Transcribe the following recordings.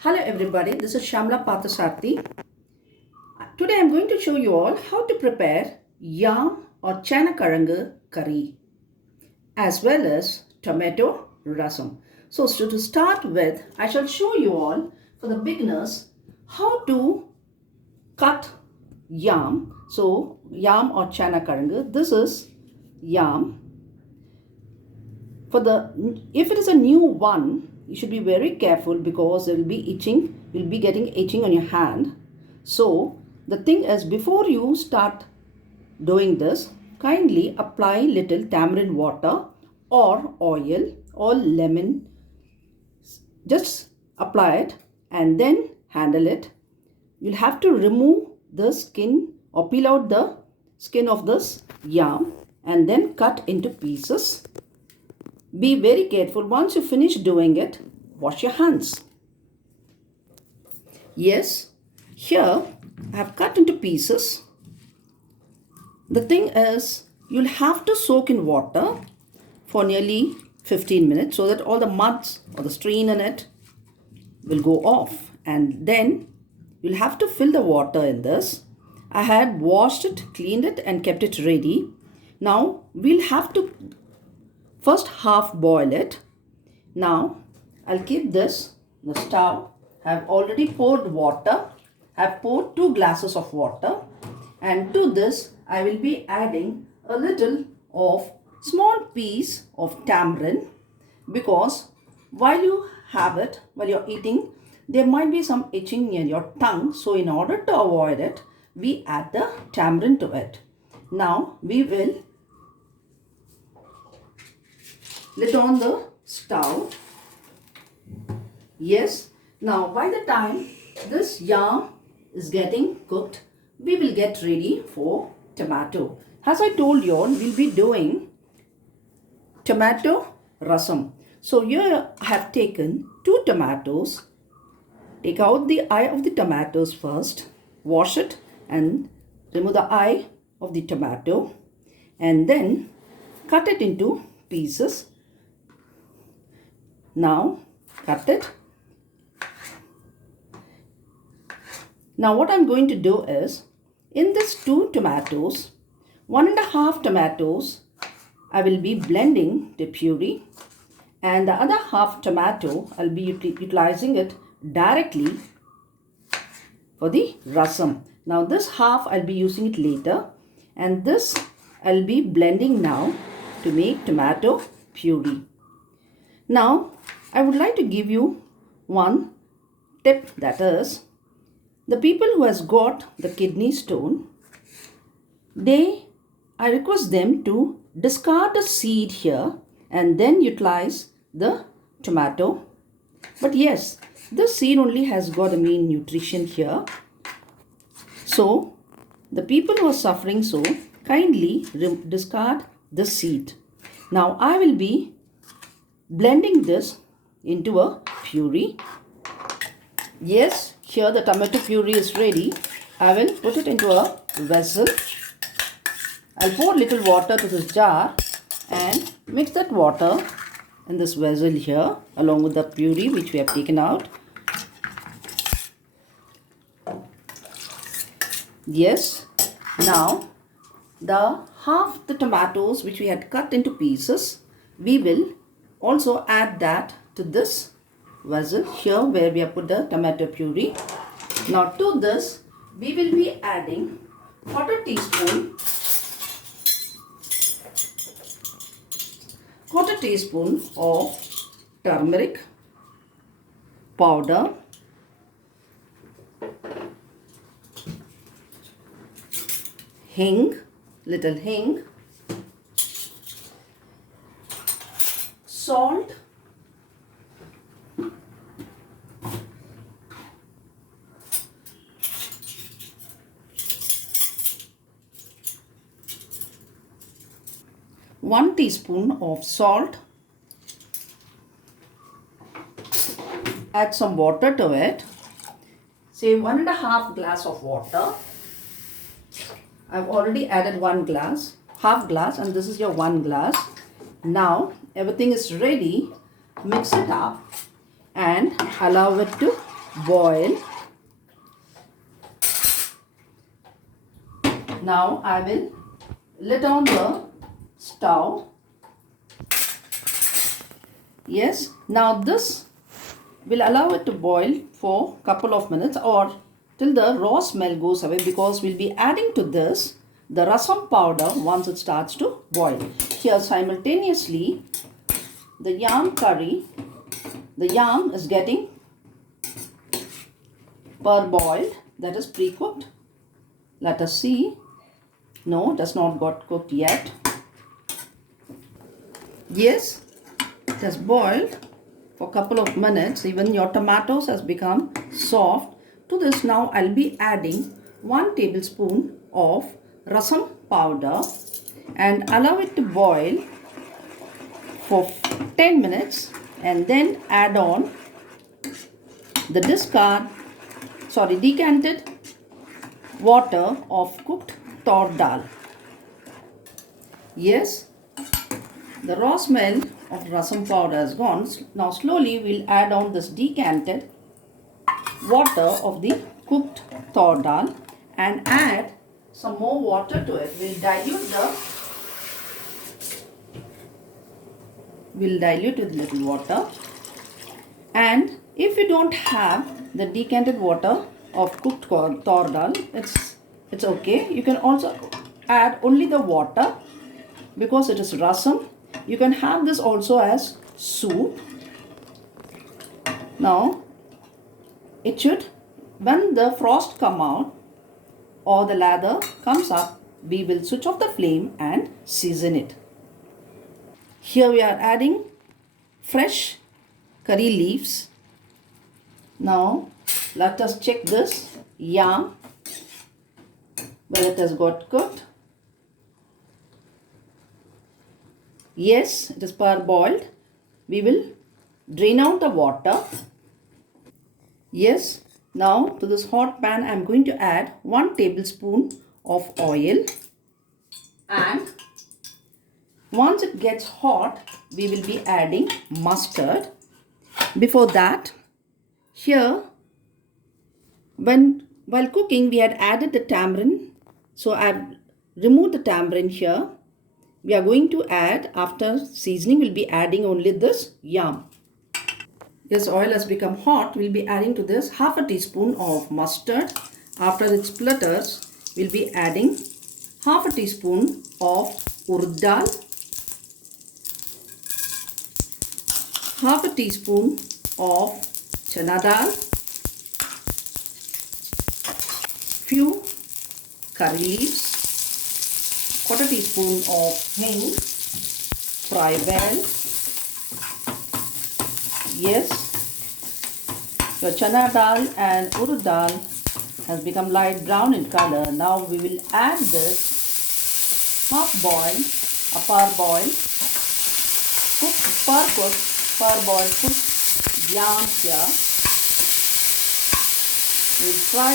Hello everybody, this is Shamla Pathasarthi. Today I am going to show you all how to prepare yam or chana karanga curry as well as tomato rasam. So to start with, I shall show you all for the beginners how to cut yam. So yam or chana karanga, this is yam. If it is a new one, you should be very careful because there will be itching. You'll be getting itching on your hand. So the thing is, before you start doing this, kindly apply little tamarind water or oil or lemon. Just apply it and then handle it. You'll have to remove the skin or peel out the skin of this yam and then cut into pieces. Be very careful. Once you finish doing it, wash your hands. Yes, here I have cut into pieces. The thing is, you'll have to soak in water for nearly 15 minutes so that all the muds or the stain in it will go off. And then you'll have to fill the water in this. I had washed it, cleaned it and kept it ready. Now we'll have to first half boil it. Now I'll keep this on the stove. I've already poured water. I've poured 2 glasses of water, and to this I will be adding a little of small piece of tamarind, because while you have it, while you're eating, there might be some itching near your tongue. So in order to avoid it, we add the tamarind to it. Now we will lit on the stove. Yes, now by the time this yam is getting cooked, we will get ready for tomato. As I told you all, we'll be doing tomato rasam. So here I have taken 2 tomatoes. Take out the eye of the tomatoes first, wash it and remove the eye of the tomato, and then cut it into pieces. Now cut it. Now what I'm going to do is, in this 2 tomatoes, 1.5 tomatoes I will be blending the puree, and the other half tomato I'll be utilizing it directly for the rasam. Now this half I'll be using it later, and this I'll be blending now to make tomato puree. Now I would like to give you one tip, that is, the people who has got the kidney stone, I request them to discard the seed here and then utilize the tomato. But yes, the seed only has got a main nutrition here. So the people who are suffering so, kindly discard the seed. Now I will be blending this into a puree. Yes, here the tomato puree is ready. I will put it into a vessel. I'll pour little water to this jar and mix that water in this vessel here along with the puree which we have taken out. Yes, now the half the tomatoes which we had cut into pieces, we will also add that to this vessel here where we have put the tomato puree. Now to this we will be adding quarter teaspoon of turmeric powder, little hing, salt, one teaspoon of salt, add some water to it, say 1.5 glass of water. I've already added 1 glass, half glass, and this is your 1 glass. Now everything is ready. Mix it up and allow it to boil. Now I will let on the stove. Yes, now this will allow it to boil for a couple of minutes or till the raw smell goes away, because we'll be adding to this the rasam powder once it starts to boil. Here simultaneously the yam curry, the yam is getting parboiled, that is pre-cooked. Let us see. No, it has not got cooked yet. Yes, it has boiled for a couple of minutes. Even your tomatoes has become soft. To this now I'll be adding 1 tablespoon of rasam powder and allow it to boil for 10 minutes, and then add on the decanted water of cooked Toor Dhal. Yes, the raw smell of rasam powder has gone. Now slowly we'll add on this decanted water of the cooked Toor Dhal and add some more water to it. We'll dilute with little water. And if you don't have the decanted water of cooked Toor Dhal, it's okay. You can also add only the water, because it is rasam. You can have this also as soup. Now it should, when the frost come out or the lather comes up, we will switch off the flame and season it. Here we are adding fresh curry leaves. Now let us check this yam, whether it has got cooked. Yes, it is parboiled. We will drain out the water. Yes, now to this hot pan I am going to add 1 tablespoon of oil, and once it gets hot we will be adding mustard. Before that, here while cooking we had added the tamarind, so I have removed the tamarind here. We are going to add, after seasoning, we'll be adding only this yam. Yes, oil has become hot. We'll be adding to this half a teaspoon of mustard. After it splatters, we'll be adding half a teaspoon of urad dal, half a teaspoon of chana dal, few curry leaves, quarter teaspoon of hing. Fry well. Yes, your chana dal and urad dal has become light brown in color. Now we will add this half-boiled, parboiled, parboiled cooked yam here. We'll fry,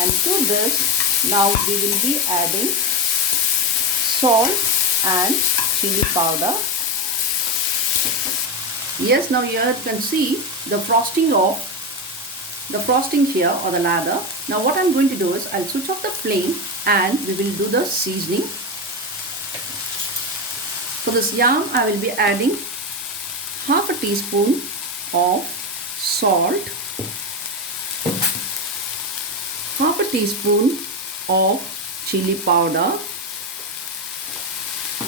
and to this now we will be adding salt and chili powder. Yes, now here you can see the frosting here, or the lather. Now what I'm going to do is I'll switch off the flame and we will do the seasoning. For this yam I will be adding half a teaspoon of salt, half a teaspoon of chili powder,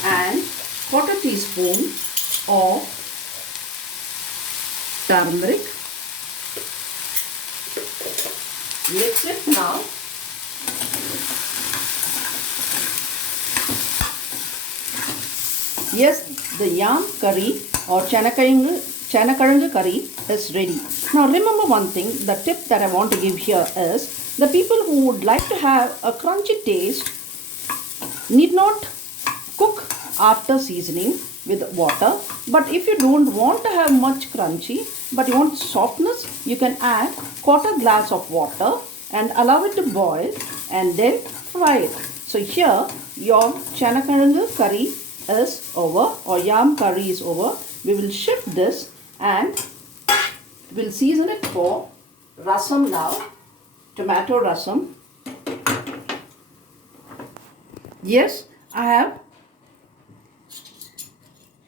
and quarter teaspoon of turmeric. Mix it now. Yes, the yam curry or chanakaranga curry is ready. Now remember one thing, the tip that I want to give here is, the people who would like to have a crunchy taste need not cook after seasoning with water. But if you don't want to have much crunchy but you want softness, you can add quarter glass of water and allow it to boil and then fry it. So here your chanakaranga curry is over, or yam curry is over. We will shift this and we'll season it for rasam now, tomato rasam. Yes, I have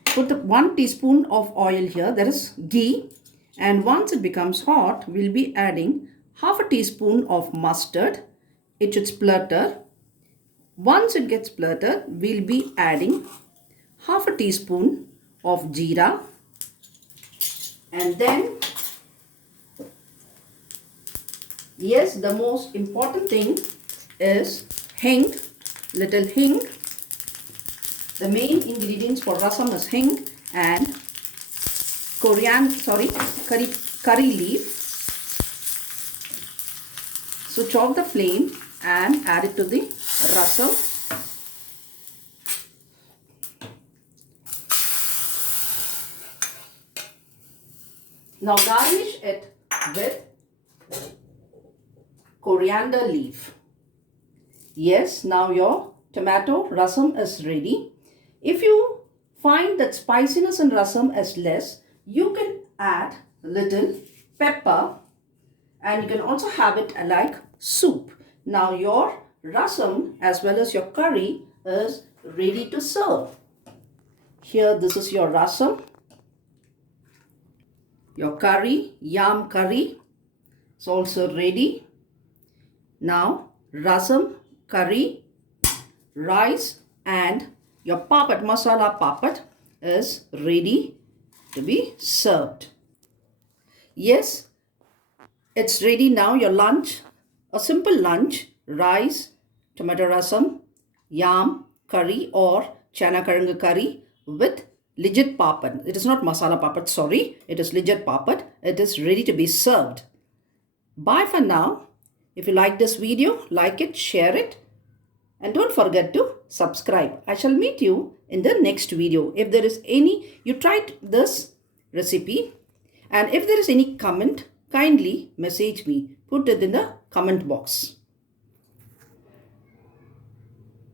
put 1 teaspoon of oil here, that is ghee, and once it becomes hot, we'll be adding half a teaspoon of mustard. It should splutter. Once it gets spluttered, we'll be adding half a teaspoon of jeera, and then yes, the most important thing is hing, little hing. The main ingredients for rasam is hing and curry leaf. So chop the flame and add it to the rasam. Now garnish it with coriander leaf. Yes, now your tomato rasam is ready. If you find that spiciness in rasam is less, you can add a little pepper, and you can also have it like soup. Now your rasam as well as your curry is ready to serve. Here, this is your rasam, your curry, yam curry is also ready. Now rasam, curry, rice and your papad, masala papad is ready to be served. Yes, it's ready now, your lunch, a simple lunch, rice, tomato rasam, yam curry or chana karanga curry with legit papad. It is not masala papad, sorry, it is legit papad. It is ready to be served. Bye for now. If you like this video, like it, share it, and don't forget to subscribe. I shall meet you in the next video. If there is any, you tried this recipe, and if there is any comment, kindly message me. Put it in the comment box.